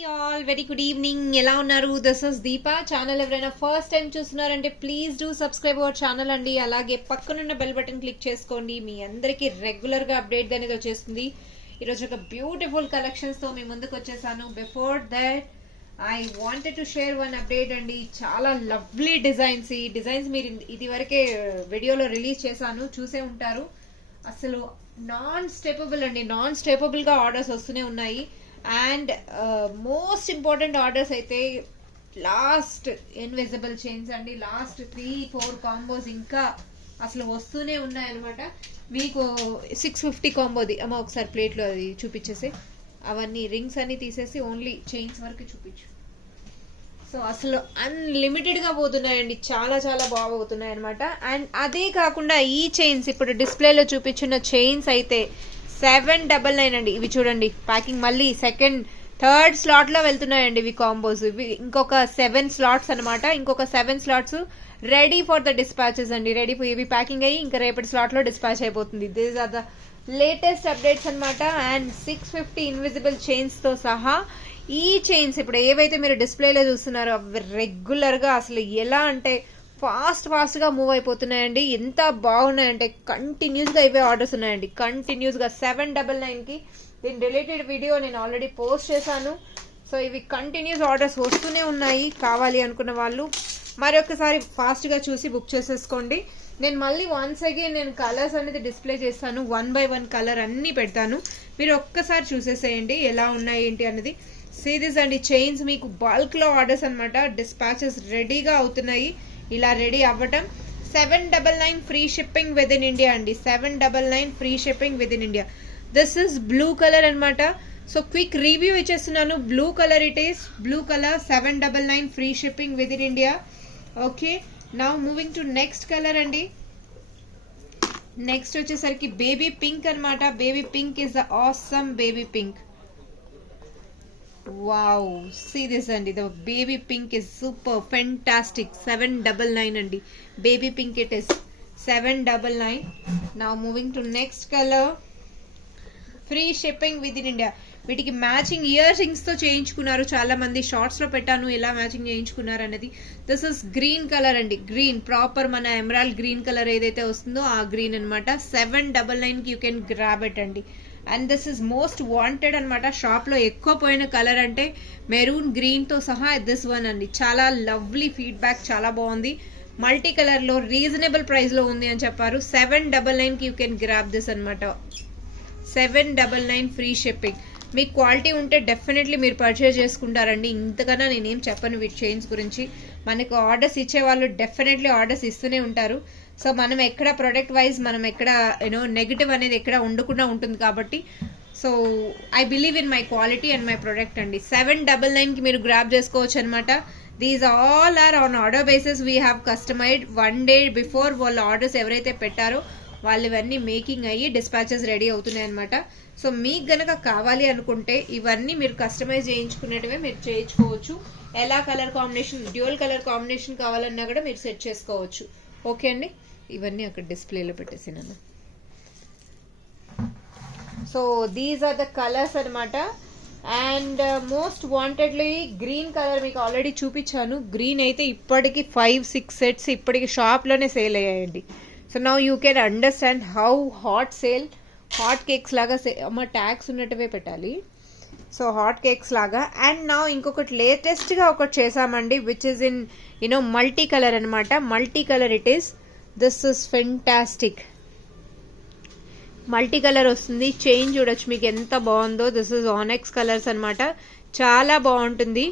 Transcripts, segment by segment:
Hi all, very good evening. ఎలా ఉన్నారు? This is Deepa. Channel ఎవరైనా ఫస్ట్ టైం చూస్తున్నారంటే please do subscribe our channel అండి. అలాగే పక్కనున్న బెల్ బటన్ క్లిక్ చేసుకోండి. మీ అందరికీ రెగ్యులర్గా అప్డేట్ అనేది వచ్చేస్తుంది. ఈరోజు ఒక బ్యూటిఫుల్ కలెక్షన్స్తో మీ ముందుకు వచ్చేసాను. Before that I wanted to share one update అండి. చాలా లవ్లీ డిజైన్స్. ఈ డిజైన్స్ మీరు ఇది వరకే వీడియోలో రిలీజ్ చేశాను, చూసే ఉంటారు. అసలు నాన్ స్టెపబుల్ అండి, నాన్ స్టెపబుల్గా ఆర్డర్స్ వస్తూనే ఉన్నాయి. అండ్ మోస్ట్ ఇంపార్టెంట్ ఆర్డర్స్ అయితే లాస్ట్ ఇన్విజిబుల్ చైన్స్ అండి. లాస్ట్ 3-4 కాంబోస్ ఇంకా అసలు వస్తూనే ఉన్నాయన్నమాట. మీకు 650 కాంబోది అమ్మ ఒకసారి ప్లేట్లో అది చూపించేసి, అవన్నీ రింగ్స్ అన్ని తీసేసి ఓన్లీ చైన్స్ వరకు చూపించు. సో అసలు అన్లిమిటెడ్గా పోతున్నాయండి, చాలా చాలా బాగుపోతున్నాయి అనమాట. అండ్ అదే కాకుండా ఈ చైన్స్ ఇప్పుడు డిస్ప్లేలో చూపించిన చైన్స్ అయితే 799 అండి. ఇవి చూడండి, ప్యాకింగ్ మళ్ళీ థర్డ్ స్లాట్ లో వెళ్తున్నాయండి ఇవి కాంబోస్. ఇవి ఇంకొక 7 స్లాట్స్ అనమాట. ఇంకొక 7 slots ready for the dispatches అండి. రెడీ ఇవి ప్యాకింగ్ అయ్యి ఇంకా రేపటి స్లాట్ లో డిస్పాచ్ అయిపోతుంది. These are the latest updates అనమాట. అండ్ 650 ఇన్విజిబుల్ చైన్స్ తో సహా ఈ చైన్స్ ఇప్పుడు ఏవైతే మీరు డిస్ప్లేలో చూస్తున్నారో అవి రెగ్యులర్ గా అసలు ఎలా అంటే ఫాస్ట్ గా మూవ్ అయిపోతున్నాయండి. ఎంత బాగున్నాయంటే కంటిన్యూస్ గా ఇవే ఆర్డర్స్ ఉన్నాయండి. కంటిన్యూస్ గా 799 కి దీని రిలేటెడ్ వీడియో నేను ఆల్రెడీ పోస్ట్ చేశాను. సో ఇవి కంటిన్యూస్ ఆర్డర్స్ వస్తూనే ఉన్నాయి. కావాలి అనుకున్న వాళ్ళు మరొకసారి ఫాస్ట్ గా చూసి బుక్ చేసేసుకోండి. నేను మళ్ళీ వన్స్ అగైన్ నేను కలర్స్ అనేది డిస్ప్లే చేస్తాను. 1 by 1 కలర్ అన్ని పెడతాను. మీరు ఒక్కసారి చూసేసేయండి ఎలా ఉన్నాయి ఏంటి అనేది. సీరీస్ అండి చైన్స్ మీకు బల్క్ లో ఆర్డర్స్ అనమాట. డిస్పాచెస్ రెడీగా అవుతున్నాయి. ఇలా రెడీ అవ్వటం 799 free shipping with in India అండి. 799 free shipping with in India. This is blue colour అనమాట. సో క్విక్ రివ్యూ ఇచ్చేస్తున్నాను. Blue colour it is. Blue colour 799 free shipping with in India. Okay, now moving to next colour అండి. Next వచ్చేసరికి baby pink అనమాట. Baby pink is the awesome baby pink. Wow, see this అండి. The baby pink is super fantastic. 799 అండి. Baby pink it is 799. Now moving to next color. Free shipping within India. వీటికి matching ear rings తో చేయించుకున్నారు చాలా మంది. Shorts లో పెట్టాను ఎలా మ్యాచింగ్ చేయించుకున్నారు అనేది. దిస్ ఇస్ గ్రీన్ కలర్ అండి. గ్రీన్ ప్రాపర్ మన ఎమరాల్డ్ గ్రీన్ కలర్ ఏదైతే వస్తుందో ఆ గ్రీన్ అనమాట. 799 కి యూ కెన్ గ్రాబ్ ఇట్ అండి. And this is most wanted అనమాట. షాప్ లో ఎక్కువ పోయిన కలర్ అంటే మెరూన్ గ్రీన్ తో సహా దిస్ వన్ అండి. చాలా లవ్లీ ఫీడ్బ్యాక్, చాలా బాగుంది. మల్టీ కలర్ లో రీజనబుల్ ప్రైస్ లో ఉంది అని చెప్పారు. 799 కి యూ కెన్ గ్రాబ్ దిస్ అనమాట. 799 ఫ్రీ షిప్పింగ్. మీకు క్వాలిటీ ఉంటే డెఫినెట్లీ మీరు పర్చేజ్ చేసుకుంటారండి. ఇంతకన్నా నేనేం చెప్పను వీటి చైన్స్ గురించి. మనకు ఆర్డర్స్ ఇచ్చే వాళ్ళు డెఫినెట్లీ ఆర్డర్స్ ఇస్తూనే ఉంటారు. సో మనం ఎక్కడ ప్రొడక్ట్ వైజ్ మనం ఎక్కడ నెగిటివ్ అనేది ఎక్కడ ఉండకుండా ఉంటుంది కాబట్టి so I believe in my quality and my product అండి. 799 కి మీరు గ్రాబ్ చేసుకోవచ్చు అనమాట. These all are on order basis. We have customised 1 day before వాళ్ళ ఆర్డర్స్ ఎవరైతే పెట్టారో వాళ్ళు ఇవన్నీ మేకింగ్ అయ్యి డిస్పాచెస్ రెడీ అవుతున్నాయి అనమాట. సో మీకు గనక కావాలి అనుకుంటే ఇవన్నీ మీరు కస్టమైజ్ చేయించుకునేటివే మీరు చేయించుకోవచ్చు. ఎలా colour combination, dual colour combination కావాలన్నా కూడా మీరు సెట్ చేసుకోవచ్చు. ఓకే అండి, ఇవన్నీ అక్కడ డిస్ప్లేలో పెట్టేసినాను. So these are the colours అనమాట. And most wantedly green colour మీకు ఆల్రెడీ చూపించాను. గ్రీన్ అయితే ఇప్పటికి 5-6 సెట్స్ ఇప్పటికి షాప్లోనే సేల్ అయ్యాయండి. So now you can understand how hot sale. Hot cakes లాగా అమ్మ ట్యాగ్స్ ఉన్నట్టువే పెట్టాలి. సో హాట్ కేక్స్ లాగా. అండ్ నా ఇంకొకటి లేటెస్ట్గా ఒకటి చేసామండి which is in multi colour అనమాట. Multi colour it is. This is fantastic. Multi colour వస్తుంది. చైన్ చూడొచ్చు మీకు ఎంత బాగుందో. దిస్ ఇస్ ఆనెక్స్ కలర్స్ అనమాట. చాలా బాగుంటుంది.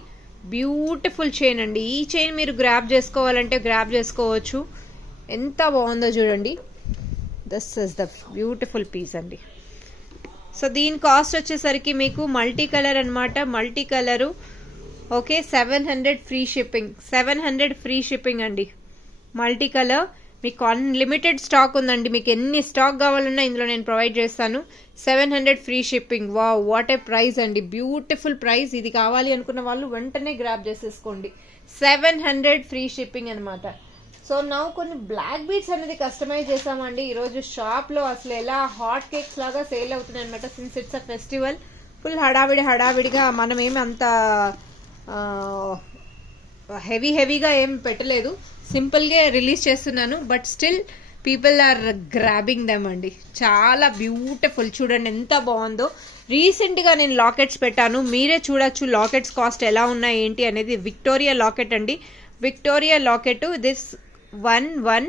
బ్యూటిఫుల్ చైన్ అండి. ఈ చైన్ మీరు గ్రాబ్ చేసుకోవాలంటే గ్రాబ్ చేసుకోవచ్చు. ఎంత బాగుందో చూడండి. This is the beautiful piece అండి. సో దీని కాస్ట్ వచ్చేసరికి మీకు మల్టీ కలర్ అనమాట. Multi colour okay 700 free shipping. 700 free shipping అండి. మల్టీ కలర్ మీకు అన్లిమిటెడ్ స్టాక్ ఉందండి. మీకు ఎన్ని స్టాక్ కావాలన్నా ఇందులో నేను ప్రొవైడ్ చేస్తాను. 700 free shipping. Wow, what a price అండి. Beautiful price. ఇది కావాలి అనుకున్న వాళ్ళు వెంటనే గ్రాబ్ చేసేసుకోండి. 700 ఫ్రీ షిప్పింగ్ అనమాట. సో నా కొన్ని బ్లాక్ బీడ్స్ అనేది కస్టమైజ్ చేసామండి ఈరోజు షాప్లో. అసలు ఎలా హాట్ కేక్స్ లాగా సేల్ అవుతున్నాయి అనమాట. Since it's a festival full హడావిడిగా మనం ఏమి అంత హెవీగా ఏం పెట్టలేదు, సింపుల్గా రిలీజ్ చేస్తున్నాను. But still people are grabbing them అండి. చాలా బ్యూటిఫుల్, చూడండి ఎంత బాగుందో. రీసెంట్గా నేను లాకెట్స్ పెట్టాను, మీరే చూడొచ్చు లాకెట్స్ కాస్ట్ ఎలా ఉన్నాయి ఏంటి అనేది. విక్టోరియా లాకెట్ అండి, Victoria locket. This 1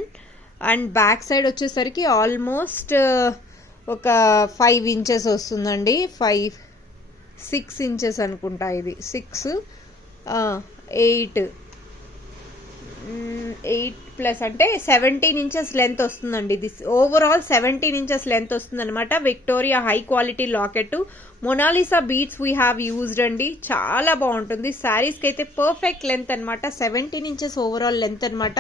and back side వచ్చేసరికి ఆల్మోస్ట్ ఒక 5 ఇంచెస్ వస్తుందండి. 6 ఇంచెస్ అనుకుంటా, ఇది 6 8 ప్లస్ అంటే 17 ఇంచెస్ లెంత్ వస్తుందండి. దిస్ ఓవరాల్ 17 ఇంచెస్ లెంత్ వస్తుంది అనమాట. Victoria high quality locket. Mona Lisa beads we have used అండి, చాలా బాగుంటుంది. శారీస్కి అయితే పర్ఫెక్ట్ లెంత్ అనమాట. 17 ఇంచెస్ ఓవరాల్ లెంత్ అనమాట,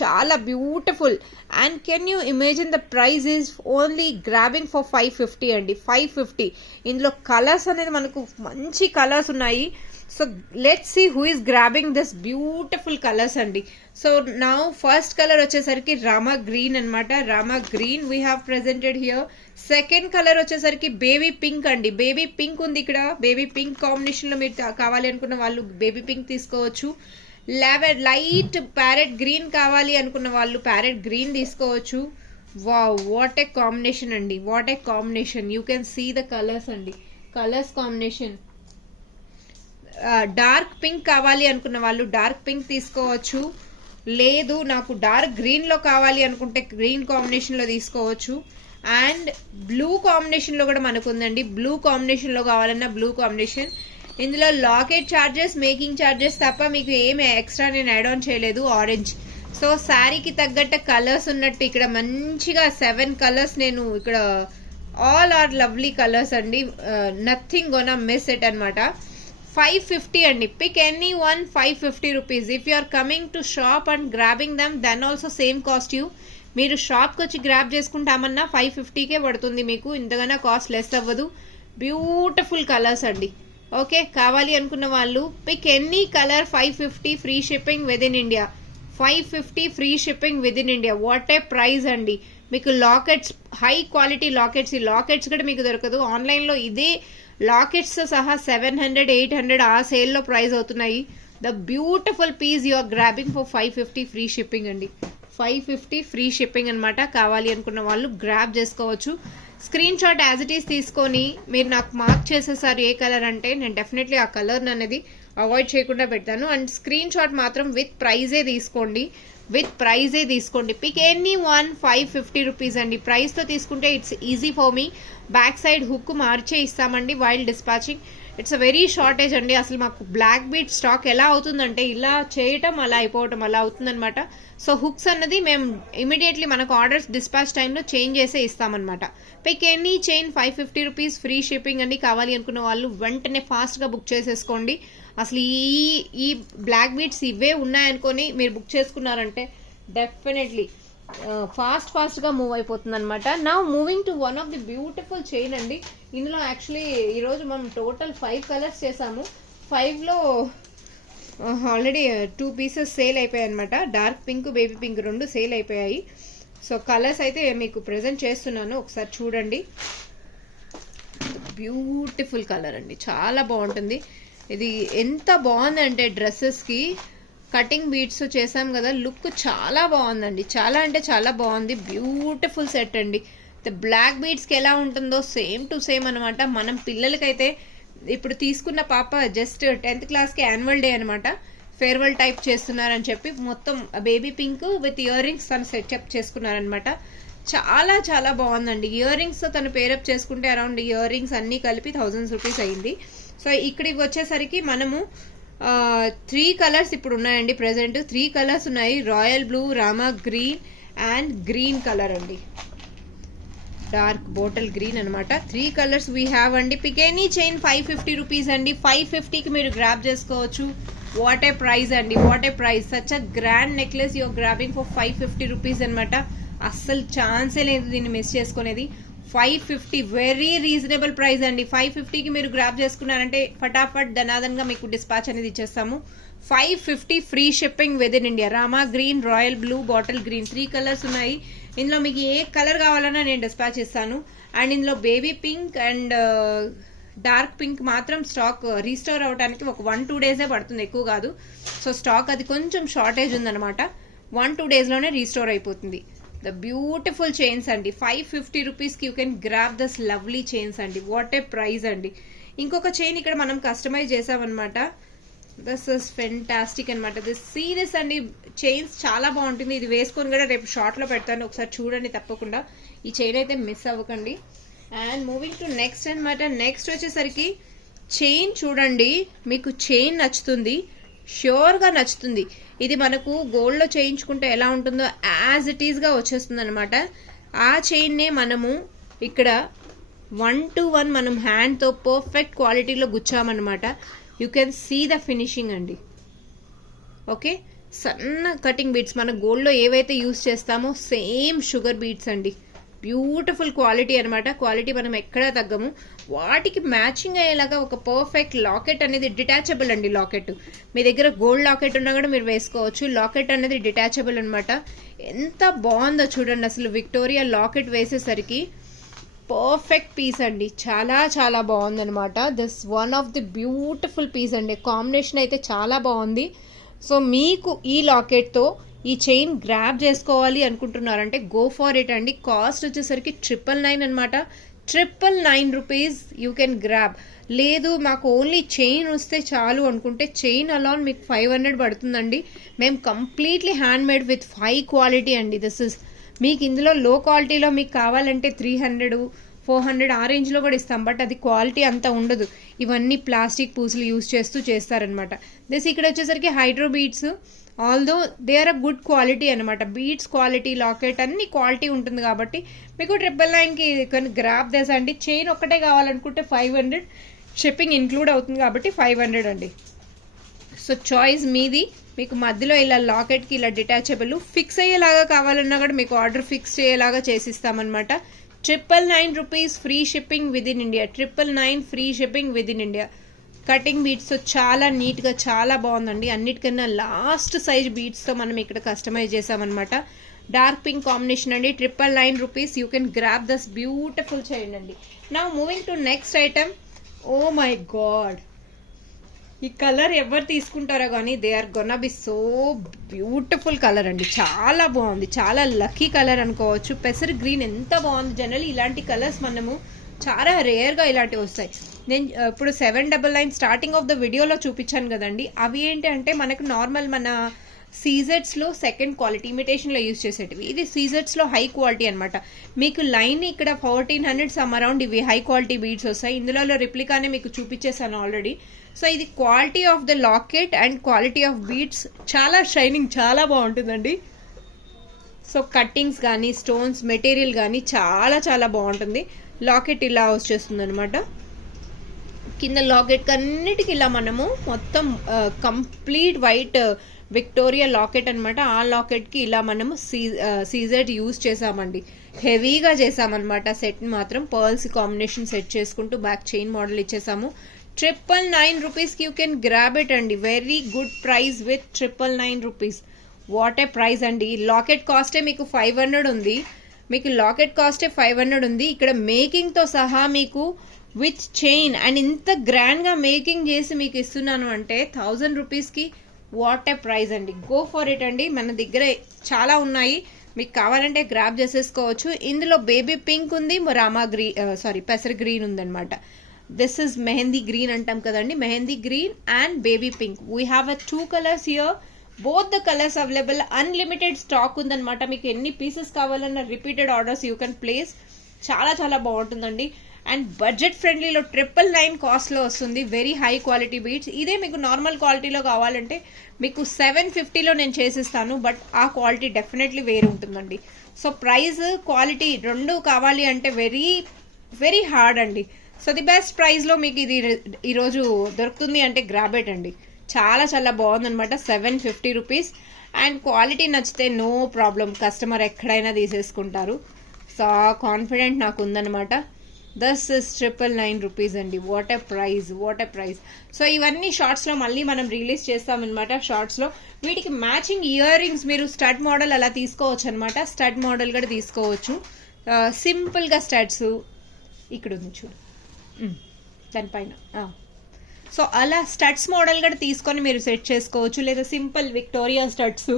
చాలా beautiful. And can you imagine the price is only grabbing for 550 అండి. 550. ఇందులో కలర్స్ అనేది మనకు మంచి కలర్స్ ఉన్నాయి. So let's see who is grabbing this beautiful colours అండి. సో నా ఫస్ట్ కలర్ వచ్చేసరికి రామా గ్రీన్ అనమాట. Rama green we have presented here. Second colour వచ్చేసరికి బేబీ పింక్ అండి. బేబీ పింక్ ఉంది ఇక్కడ. బేబీ పింక్ కాంబినేషన్లో మీరు కావాలి అనుకున్న వాళ్ళు బేబీ పింక్ తీసుకోవచ్చు. లైట్ ప్యారెట్ గ్రీన్ కావాలి అనుకున్న వాళ్ళు ప్యారెట్ గ్రీన్ తీసుకోవచ్చు. వావ్, వాట్ ఏ కాంబినేషన్ అండి, what a combination. You can see the colours అండి, కలర్స్ కాంబినేషన్. డార్క్ పింక్ కావాలి అనుకున్న వాళ్ళు డార్క్ పింక్ తీసుకోవచ్చు. లేదు నాకు డార్క్ గ్రీన్లో కావాలి అనుకుంటే గ్రీన్ కాంబినేషన్లో తీసుకోవచ్చు. అండ్ బ్లూ కాంబినేషన్లో కూడా మనకు ఉందండి. బ్లూ కాంబినేషన్లో కావాలన్నా బ్లూ కాంబినేషన్. ఇందులో లాకెట్ ఛార్జెస్, మేకింగ్ ఛార్జెస్ తప్ప మీకు ఏమి ఎక్స్ట్రా నేను యాడ్ ఆన్ చేయలేదు. ఆరెంజ్. సో శారీకి తగ్గట్టు కలర్స్ ఉన్నట్టు ఇక్కడ మంచిగా 7 కలర్స్ నేను ఇక్కడ, ఆల్ ఆర్ లవ్లీ కలర్స్ అండి. నథింగ్ గోనా మిస్ ఇట్ అనమాట. 550 అండి. Pick any one, 550 rupees. If you are coming to shop and grabbing them then also same cost you. మీరు షాప్కి వచ్చి గ్రాబ్ చేసుకుంటామన్నా 550కే పడుతుంది మీకు, ఇంతగానో కాస్ట్ లెస్ అవ్వదు. బ్యూటిఫుల్ కలర్స్ అండి. ఓకే, కావాలి అనుకున్న వాళ్ళు pick any colour. 550 free shipping within India. 550 free shipping within India. What a price అండి. మీకు లాకెట్స్, హై క్వాలిటీ లాకెట్స్. ఈ లాకెట్స్ కూడా మీకు దొరకదు ఆన్లైన్లో. ఇదే లాకెట్స్ సహా 700, 800 ఆ సేల్లో ప్రైస్ అవుతున్నాయి. The beautiful piece you are grabbing for 550 free shipping అండి. 550 ఫ్రీ షిప్పింగ్ అనమాట. కావాలి అనుకున్న వాళ్ళు గ్రాబ్ చేసుకోవచ్చు. Screen shot as it is తీసుకొని మీరు నాకు మార్క్ చేసేసారు ఏ కలర్ అంటే, నేను డెఫినెట్లీ ఆ కలర్ అనేది అవాయిడ్ చేయకుండా పెడతాను. అండ్ స్క్రీన్ షాట్ మాత్రం విత్ ప్రైజే తీసుకోండి, విత్ ప్రైజే తీసుకోండి. Pick any one. 550 రూపీస్ అండి. ప్రైస్తో తీసుకుంటే it's easy for me. Back side hook మార్చే ఇస్తామండి while dispatching. It's a very shortage అండి. అసలు మాకు బ్లాక్ బీట్ స్టాక్ ఎలా అవుతుందంటే ఇలా చేయటం అలా అయిపోవటం అలా అవుతుందనమాట. సో హుక్స్ అన్నది మేము ఇమీడియట్లీ మనకు ఆర్డర్స్ డిస్పాచ్ టైంలో చేంజ్ చేసే ఇస్తామన్నమాట. Pick any chain 550 rupees free shipping అండి. కావాలి అనుకున్న వాళ్ళు వెంటనే ఫాస్ట్గా బుక్ చేసేసుకోండి. అసలు ఈ బ్లాక్ బీట్స్ ఇవే ఉన్నాయనుకొని మీరు బుక్ చేసుకున్నారంటే డెఫినెట్లీ ఫాస్ట్గా మూవ్ అయిపోతుంది అనమాట. నా moving to one of the beautiful chain అండి. ఇందులో యాక్చువల్లీ ఈరోజు మనం టోటల్ 5 కలర్స్ చేసాము. 5లో ఆల్రెడీ 2 పీసెస్ సేల్ అయిపోయాయి అనమాట. Dark pink, baby pink 2 sale అయిపోయాయి. సో కలర్స్ అయితే మీకు ప్రెజెంట్ చేస్తున్నాను, ఒకసారి చూడండి. బ్యూటిఫుల్ కలర్ అండి, చాలా బాగుంటుంది. ఇది ఎంత బాగుందంటే డ్రెస్సెస్కి కటింగ్ బీడ్స్ చేసాం కదా, లుక్ చాలా బాగుందండి. చాలా అంటే చాలా బాగుంది. బ్యూటిఫుల్ సెట్ అండి. బ్లాక్ బీడ్స్కి ఎలా ఉంటుందో సేమ్ టు సేమ్ అనమాట. మనం పిల్లలకైతే ఇప్పుడు తీసుకున్న పాప జస్ట్ 10th క్లాస్కి యాన్యువల్ డే అనమాట, ఫేర్వెల్ టైప్ చేస్తున్నారని చెప్పి మొత్తం baby pink with ear rings తను సెటప్ చేసుకున్నారనమాట. చాలా చాలా బాగుందండి. ఇయర్ రింగ్స్ తను పేరప్ చేసుకుంటే అరౌండ్ ఇయర్ రింగ్స్ అన్నీ కలిపి 1000 రూపీస్ అయింది. సో ఇక్కడికి వచ్చేసరికి మనము 3 కలర్స్ ఇప్పుడు ఉన్నాయండి. ప్రెసెంట్ 3 కలర్స్ ఉన్నాయి. Royal blue, Rama green and green colour అండి. డార్క్ బాటిల్ గ్రీన్ అనమాట. 3 కలర్స్ వీ హ్యావ్ అండి. పిక్ ఎనీ చైన్ 550 రూపీస్ అండి. 550కి మీరు గ్రాబ్ చేసుకోవచ్చు. వాట్ ఏ ప్రైస్ అండి, what a price. Such a grand necklace you're grabbing for 550 rupees అనమాట. అస్సలు ఛాన్సే లేదు దీన్ని మిస్ చేసుకునేది. 550 వెరీ రీజనబుల్ ప్రైస్ అండి. 550కి మీరు గ్రాబ్ చేసుకున్నారంటే ఫటాఫట్ ధనాదన్గా మీకు డిస్పాచ్ అనేది ఇచ్చేస్తాము. 550 free shipping with in India. Rama green, royal blue, bottle green 3 colours ఉన్నాయి. ఇందులో మీకు ఏ కలర్ కావాలన్నా నేను డిస్పాచ్ ఇస్తాను. అండ్ ఇందులో baby pink and dark pink మాత్రం స్టాక్ రీస్టోర్ అవడానికి ఒక 1-2 డేసే పడుతుంది, ఎక్కువ కాదు. సో స్టాక్ అది కొంచెం షార్టేజ్ ఉందన్నమాట. 1-2 డేస్లోనే రీస్టోర్ అయిపోతుంది. ద బ్యూటిఫుల్ చైన్స్ అండి, 550 రూపీస్కి you can grab this lovely chains అండి. వాట్ ఏ ప్రైజ్ అండి. ఇంకొక చైన్ ఇక్కడ మనం కస్టమైజ్ చేసామన్నమాట. దిస్ ఇస్ ఫెంటాస్టిక్ అనమాట. దిస్ సీరియస్ అండి, చైన్స్ చాలా బాగుంటుంది. ఇది వేసుకొని కూడా రేపు షార్ట్లో పెడతాను, ఒకసారి చూడండి తప్పకుండా. ఈ చైన్ అయితే మిస్ అవ్వకండి. అండ్ మూవింగ్ టు నెక్స్ట్ అనమాట. నెక్స్ట్ వచ్చేసరికి చైన్ చూడండి, మీకు చైన్ నచ్చుతుంది, ష్యూర్గా నచ్చుతుంది. ఇది మనకు గోల్డ్లో చేయించుకుంటే ఎలా ఉంటుందో యాజ్ ఇట్ ఈస్గా వచ్చేస్తుంది అనమాట. ఆ చైన్నే మనము ఇక్కడ 1-to-1 మనం హ్యాండ్తో పర్ఫెక్ట్ క్వాలిటీలో గుచ్చామన్నమాట. You can see the finishing అండి. ఓకే, సన్న కటింగ్ బీడ్స్ మన గోల్డ్లో ఏవైతే యూస్ చేస్తామో సేమ్ షుగర్ బీడ్స్ అండి. బ్యూటిఫుల్ క్వాలిటీ అనమాట. క్వాలిటీ మనం ఎక్కడా తగ్గము. వాటికి మ్యాచింగ్ అయ్యేలాగా ఒక పర్ఫెక్ట్ లాకెట్ అనేది డిటాచబుల్ అండి. లాకెట్ మీ దగ్గర గోల్డ్ లాకెట్ ఉన్నా కూడా మీరు వేసుకోవచ్చు. లాకెట్ అనేది డిటాచబుల్ అనమాట. ఎంత బాగుందో చూడండి అసలు. విక్టోరియా లాకెట్ వేసేసరికి పర్ఫెక్ట్ పీస్ అండి, చాలా చాలా బాగుందనమాట. This one of the beautiful piece అండి. కాంబినేషన్ అయితే చాలా బాగుంది. సో మీకు ఈ లాకెట్తో ఈ చైన్ గ్రాబ్ చేసుకోవాలి అనుకుంటున్నారంటే గో ఫర్ ఇట్ అండి. కాస్ట్ వచ్చేసరికి 999 అనమాట. 999 రూపీస్ యూ కెన్ గ్రాబ్. లేదు మాకు ఓన్లీ చైన్ వస్తే చాలు అనుకుంటే చైన్ అలాన్ మీకు 500 పడుతుందండి. మేము completely hand made with high quality అండి. దిస్ ఇస్ మీకు ఇందులో లో క్వాలిటీలో మీకు కావాలంటే 300, 400 ఆ రేంజ్లో కూడా ఇస్తాం. బట్ అది క్వాలిటీ అంత ఉండదు. ఇవన్నీ ప్లాస్టిక్ పూసలు యూజ్ చేస్తూ చేస్తారనమాట. దిస్ ఇక్కడ వచ్చేసరికి hydro beads, although they are a good quality అనమాట. బీడ్స్ క్వాలిటీ, లాకెట్ అన్ని క్వాలిటీ ఉంటుంది కాబట్టి మీకు 999కి కొన్ని గ్రాబ్ దేసా అండి. చైన్ ఒక్కటే కావాలనుకుంటే 500, షిప్పింగ్ ఇంక్లూడ్ అవుతుంది కాబట్టి 500 అండి. సో చాయిస్ మీది. మీకు మధ్యలో ఇలా లాకెట్కి ఇలా డిటాచబుల్ ఫిక్స్ అయ్యేలాగా కావాలన్నా కూడా మీకు ఆర్డర్ ఫిక్స్ అయ్యేలాగా చేసిస్తామన్నమాట. 999 rupees free shipping within India. 999 free shipping within India. Cutting beads చాలా నీట్గా చాలా బాగుందండి. అన్నిటికన్నా లాస్ట్ సైజ్ బీడ్స్తో మనం ఇక్కడ కస్టమైజ్ చేసామన్నమాట. డార్క్ పింక్ కాంబినేషన్ అండి. 999 rupees you can grab this beautiful chain అండి. Now moving to next item. Oh my god, ఈ కలర్ ఎవరు తీసుకుంటారో కానీ they are gonna be so beautiful colour అండి. చాలా బాగుంది, చాలా లక్కీ కలర్ అనుకోవచ్చు. పెసర్ గ్రీన్ ఎంత బాగుంది. జనరల్ ఇలాంటి కలర్స్ మనము చాలా రేర్గా ఇలాంటివి వస్తాయి. నేను ఇప్పుడు 799 స్టార్టింగ్ ఆఫ్ ద వీడియోలో చూపించాను కదండి. అవి ఏంటి అంటే మనకు నార్మల్ మన సీజెట్స్లో సెకండ్ క్వాలిటీ ఇమిటేషన్లో యూజ్ చేసేటివి. ఇది సీజెట్స్లో హై క్వాలిటీ అనమాట. మీకు లైన్ ఇక్కడ 1400 సమ్ అరౌండ్ ఇవి హై క్వాలిటీ బీడ్స్ వస్తాయి. ఇందులో రిప్లికానే మీకు చూపించేసాను ఆల్రెడీ. సో ఇది quality of the locket and quality of beads చాలా షైనింగ్ చాలా బాగుంటుందండి. సో కట్టింగ్స్ కానీ స్టోన్స్ మెటీరియల్ కానీ చాలా చాలా బాగుంటుంది. లాకెట్ ఇలా వచ్చేస్తుంది అనమాట. కింద లాకెట్ అన్నిటికీ ఇలా మనము మొత్తం కంప్లీట్ వైట్ విక్టోరియా లాకెట్ అనమాట. ఆ లాకెట్కి ఇలా మనము సీజెడ్ యూజ్ చేసామండి. హెవీగా చేసామన్నమాట. సెట్ మాత్రం పర్ల్స్ కాంబినేషన్ సెట్ చేసుకుంటూ బ్యాక్ చైన్ మోడల్ ఇచ్చేసాము. 999 రూపీస్కి యూ కెన్ గ్రాబ్ ఇట్ అండి. Very good price with 999 rupees. What a price అండి. లాకెట్ కాస్టే మీకు 500 ఉంది. మీకు లాకెట్ కాస్టే 500 ఉంది. ఇక్కడ మేకింగ్తో సహా మీకు విత్ చైన్ అండ్ ఇంత గ్రాండ్గా మేకింగ్ చేసి మీకు ఇస్తున్నాను అంటే 1000 రూపీస్కి వాట్ ఏ ప్రైస్ అండి. గో ఫర్ ఇట్ అండి. మన దగ్గర చాలా ఉన్నాయి, మీకు కావాలంటే గ్రాబ్ చేసేసుకోవచ్చు. ఇందులో బేబీ పింక్ ఉంది, రామా గ్రీన్ పెసర్ గ్రీన్ ఉందన్నమాట. దిస్ ఇస్ మెహందీ గ్రీన్ అంటాం కదండి. Mehndi green and baby pink. We have 2 colours here. Both the colours available. Unlimited stock ఉందన్నమాట. మీకు ఎన్ని పీసెస్ కావాలన్నా repeated orders you can place. చాలా చాలా బాగుంటుందండి. అండ్ బడ్జెట్ ఫ్రెండ్లీలో 999 కాస్ట్లో వస్తుంది. Very high quality beads. ఇదే మీకు నార్మల్ క్వాలిటీలో కావాలంటే మీకు 750లో నేను చేసిస్తాను. బట్ ఆ క్వాలిటీ డెఫినెట్లీ వేరే ఉంటుందండి. సో ప్రైస్ క్వాలిటీ రెండు కావాలి అంటే వెరీ వెరీ హార్డ్ అండి. సో ది బెస్ట్ ప్రైస్లో మీకు ఇది ఈరోజు దొరుకుతుంది అంటే గ్రాబెట్ అండి. చాలా చాలా బాగుందనమాట. 750 రూపీస్. అండ్ క్వాలిటీ నచ్చితే నో ప్రాబ్లం, కస్టమర్ ఎక్కడైనా తీసేసుకుంటారు. సో కాన్ఫిడెంట్ నాకు ఉందన్నమాట. దస్ ఇస్ 999 రూపీస్ అండి. What a prize, what a prize. So ఇవన్నీ షార్ట్స్లో మళ్ళీ మనం రిలీజ్ చేస్తామన్నమాట. షార్ట్స్లో వీటికి మ్యాచింగ్ ఇయర్ రింగ్స్ మీరు స్టడ్ మోడల్ అలా తీసుకోవచ్చు అనమాట. స్టడ్ మోడల్ కూడా తీసుకోవచ్చు. సింపుల్గా స్టడ్స్ ఇక్కడ ఉంది చూడు. దానిపైన. సో అలా స్టడ్స్ మోడల్ కూడా తీసుకొని మీరు సెట్ చేసుకోవచ్చు, లేదా simple Victoria studs.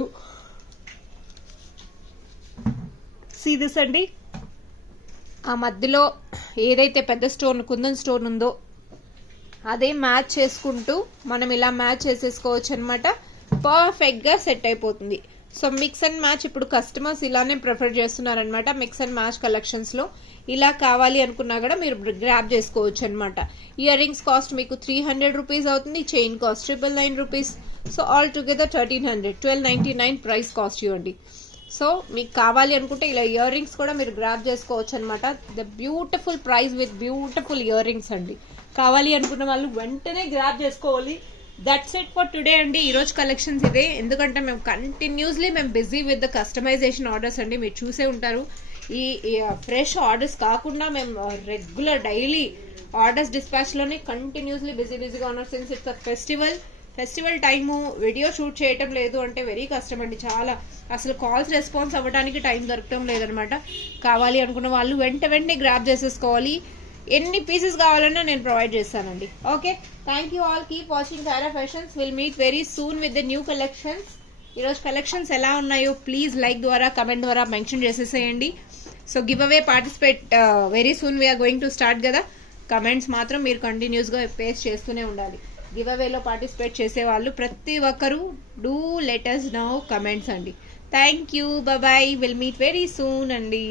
See this అండి, ఆ మధ్యలో ఏదైతే పెద్ద స్టోన్ కుందన్ స్టోన్ ఉందో అదే మ్యాచ్ చేసుకుంటూ మనం ఇలా మ్యాచ్ చేసేసుకోవచ్చు అనమాట. పర్ఫెక్ట్గా సెట్ అయిపోతుంది. సో మిక్స్ అండ్ మ్యాచ్ ఇప్పుడు కస్టమర్స్ ఇలానే ప్రిఫర్ చేస్తున్నారనమాట. మిక్స్ అండ్ మ్యాచ్ కలెక్షన్స్లో ఇలా కావాలి అనుకున్నా కూడా మీరు గ్రాప్ చేసుకోవచ్చు అనమాట. ఇయర్ రింగ్స్ కాస్ట్ మీకు 300 రూపీస్ అవుతుంది, chain cost 999 rupees. So all together 1300, 1299 price cost ఇవ్వండి. సో మీకు కావాలి అనుకుంటే ఇలా ఇయర్ రింగ్స్ కూడా మీరు గ్రాప్ చేసుకోవచ్చు అనమాట. The beautiful price with beautiful ear rings అండి. కావాలి అనుకున్న వాళ్ళు వెంటనే గ్రాప్ చేసుకోవాలి. దట్స్ ఇట్ ఫర్ టుడే అండి. ఈరోజు కలెక్షన్స్ ఇదే. ఎందుకంటే మేము continuously busy with the customisation orders అండి. మీరు చూసే ఉంటారు, ఈ ఫ్రెష్ ఆర్డర్స్ కాకుండా మేము రెగ్యులర్ డైలీ ఆర్డర్స్ డిస్పాచ్లోనే కంటిన్యూస్లీ బిజీగా ఉన్నారు. Since it's a festival time video shoot చేయటం లేదు అంటే వెరీ కష్టం అండి. చాలా అసలు కాల్స్ రెస్పాన్స్ అవ్వడానికి టైం దొరకటం లేదనమాట. కావాలి అనుకున్న వాళ్ళు వెంటనే గ్రాప్ చేసేసుకోవాలి. ఎన్ని పీసెస్ కావాలన్నా నేను ప్రొవైడ్ చేస్తానండి. Okay, thank you all. Keep watching Saira fashions. Will meet very soon with the new collections. ఈరోజు కలెక్షన్స్ ఎలా ఉన్నాయో ప్లీజ్ లైక్ ద్వారా కమెంట్ ద్వారా మెన్షన్ చేసేసేయండి. So give away participate very soon we're going to start కదా. Comments మాత్రం మీరు కంటిన్యూస్గా పేస్ట్ చేస్తూనే ఉండాలి. గివ్ అవేలో పార్టిసిపేట్ చేసేవాళ్ళు ప్రతి ఒక్కరూ do let us know comments అండి. Thank you, bye. Will meet very soon అండి.